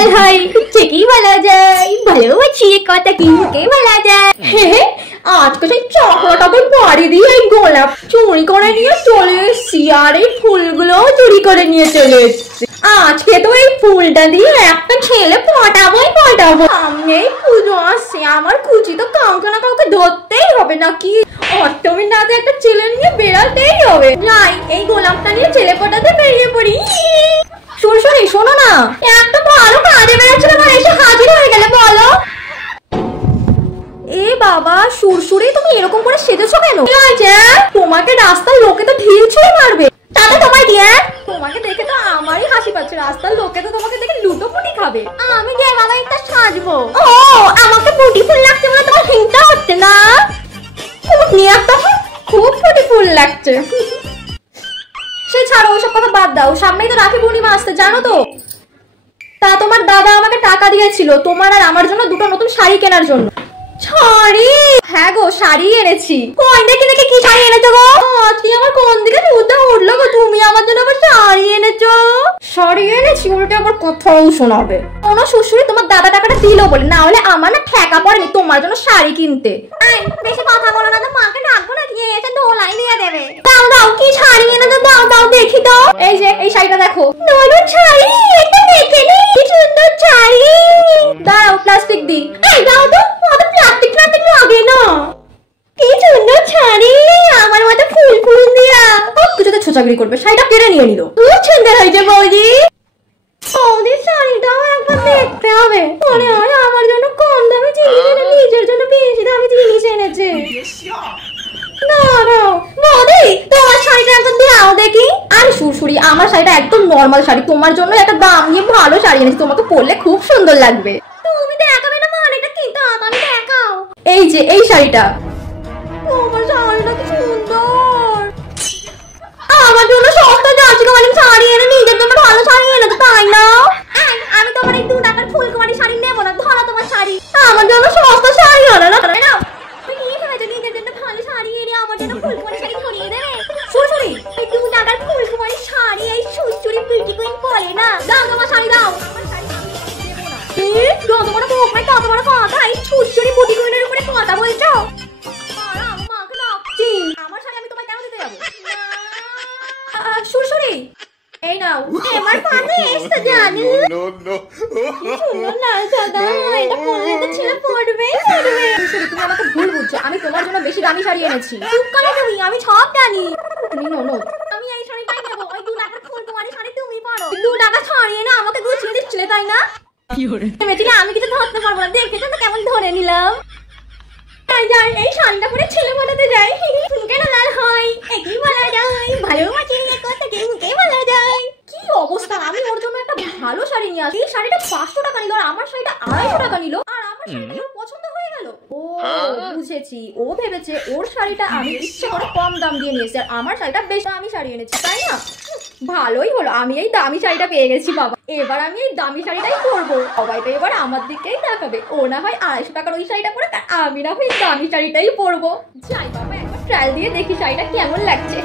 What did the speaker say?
লাল হয় ঠিকই বলা যায়, ভালোবাসি কথা কি মুখে বলা যায়। আজকে সেই চকলাটাকে বাড়ি দিয়ে এই গোলাপ চুরি করে নিয়ে চলে এসছি, আর এই ফুলগুলো চুরি করে নিয়ে চলে এসছি। আজকে তো এই ফুলটা দিয়ে একটা ছেলে পটাবোই পটাবো। আমি এই পুজো আসছে, আমার কুচি তো কাউকে না কাউকে ধরতেই হবে নাকি, অষ্টমীর রাতে একটা ছেলে নিয়ে বেরাতেই হবে। যাই এই গোলাপটা নিয়ে ছেলে পটাতে বেরিয়ে পড়ি। শুনি শোনো না, একটা ভালো কাজে বেরোচ্ছিলাম আর এসে হাজির হয়ে গেলে বলো। এ বাবা সুরসুরি, তুমি এরকম করে সেজেছো কেন? তোমাকে রাস্তার লোকে তো ঢিল ছুঁড়ে মারবে, তাতে তোমায় দিয়ে তোমাকে দেখে তো আমারই হাসি পাচ্ছে। রাস্তার লোকে তো তোমাকে দেখে লুটো পুটি খাবে। আমি যে বাবা একটা সাজবো। ও আমাকে বিউটিফুল লাগছে বলে তোমার হিংসা হচ্ছে না? খুব বিউটিফুল লাগছে। সে ছাড়ো, ওইসব কথা বাদ দাও। সামনেই তো রাখি পূর্ণিমা আসছে, জানো তো? তা তোমার দাদা আমাকে টাকা দিয়েছিল তোমার আর আমার জন্য দুটো নতুন শাড়ি কেনার জন্য। শাড়ি? হ্যাঁ গো, শাড়ি এনেছি। কই দেখি দেখি কি শাড়ি এনেছো গো? আজকে আমার কোন দিকে ভূতটা উঠলো গো, তুমি আমার জন্য আবার শাড়ি এনেছো? শাড়ি এনেছি উল্টে আবার কথাও শোনাবে। কোনো শ্বশুরি তোমার দাদা টাকাটা দিলো বলে, না হলে আমার না ঠেকা পড়েনি তোমার জন্য শাড়ি কিনতে। বেশি কথা বলো না তো, মাকে ডাকবো না, দিয়ে এসে ধোলাই দিয়ে দেবে। দাও দাও, কি শাড়ি এনেছো দাও দাও দেখি তো। এই যে এই শাড়িটা দেখো। নতুন শাড়ি? এটা দেখে নি, কি সুন্দর শাড়ি। দাও প্লাস্টিক দি। এই দাও তো, অত প্লাস্টিক প্লাস্টিক লাগে না। কি সুন্দর শাড়ি, আমার মতো ফুল ফুল দিয়া। কিছুতে ছোচাগিরি করবে, শাড়িটা কেড়ে নিয়ে নিল। খুব সুন্দর হয়েছে বৌদি। বৌদির শাড়িটাও একবার দেখতে হবে। মনে হয় আমার জন্য কম দামে জিনিস এনে নিজের জন্য বেশি দামে জিনিস এনেছে। বৌদি তোমার শাড়িটা একদম দাও দেখি। আর সুরসুরি, আমার শাড়িটা একদম নর্মাল শাড়ি, তোমার জন্য একটা দাম নিয়ে ভালো শাড়ি এনেছি, তোমাকে পরলে খুব সুন্দর লাগবে। তুমি দেখাবে না মানে এটা কি? তাড়াতাড়ি দেখাও। এই যে এই শাড়িটা। তোমার শাড়িটা কি সুন্দর। আমার জন্য সস্তা জার্সি কোম্পানির শাড়ি এনে নিজের জন্য ভালো শাড়ি এনেছো তাই না? আমি তোমার এই 2 টাকার ফুলকুমারি শাড়ি নেবো না, ধরো তোমার শাড়ি। আমার জন্য সস্তা শাড়ি হলো না, তাই না? তুমি কি ভেবেছো নিজের জন্য ভালো শাড়ি এনে আমার জন্য ফুলকুমারি শাড়ি ধরিয়ে দেবে? সুরসুরি, এই 2 টাকার ফুলকুমারি শাড়ি এই সুরসুরি বিউটি কুইন বলে না। দাও তোমার শাড়ি দাও। আমার শাড়ি আমি দেবো না। যত বড় মুখ নাই তত বড় কথা, এই সুরসুরি বিউটি কুইনের উপরে কথা বলছো? মাকে ডাকছি। আমার শাড়ি আমি তোমায় কেন দিতে যাবো? সুরসুরি এই নাও, আমার পাতে এসে জানি। না দাদা, এটা পরলে তো ছেলে পড়বে। সুরসুরি তুমি আমাকে ভুল বুঝছো, আমি তোমার জন্য বেশি দামি শাড়ি এনেছি। চুপ করো তুমি, আমি সব জানি। তুমি ননদ, আমি এই শাড়িটাই নেবো। ওই 2 টাকার ফুলকুমারি শাড়ি তুমি পরো। 2 টাকা ছাড়িয়ে না আমাকে গুছিয়ে দিচ্ছিলে তাই না? ভেবেছিলে আমি কিছু ধরতে পারবো না, দেখেছো তো কেমন ধরে নিলাম। যাই এই শাড়িটা পরে ছেলে বানাতে যাই, কেন লাল হয় একই বলা যায়, ভালোবাসি কথা কি মুখে বলা যায়। কি অবস্থা, আমি ওর জন্য একটা ভালো শাড়ি নিয়ে আসি, এই শাড়িটা 500 টাকা নিল আর আমার শাড়িটা 250 টাকা নিল, আর আমার শাড়িটা ওর পছন্দ হয়ে গেল। ও বুঝেছি, ও ভেবেছে ওর শাড়িটা আমি ইচ্ছে করে কম দাম দিয়ে নিয়েছি আর আমার শাড়িটা বেশ দামি শাড়ি এনেছি তাই না? ভালোই হলো, আমি এই দামি শাড়িটা পেয়ে গেছি বাবা। এবার আমি এই দামি শাড়িটাই পরবো, সবাই তো এবার আমার দিকেই তাকাবে। ও না হয় 250 টাকার ওই শাড়িটা পরে, আমি না হয় দামি শাড়িটাই পরবো। যাই বাবা, একবার ট্রায়াল দিয়ে দেখি শাড়িটা কেমন লাগছে।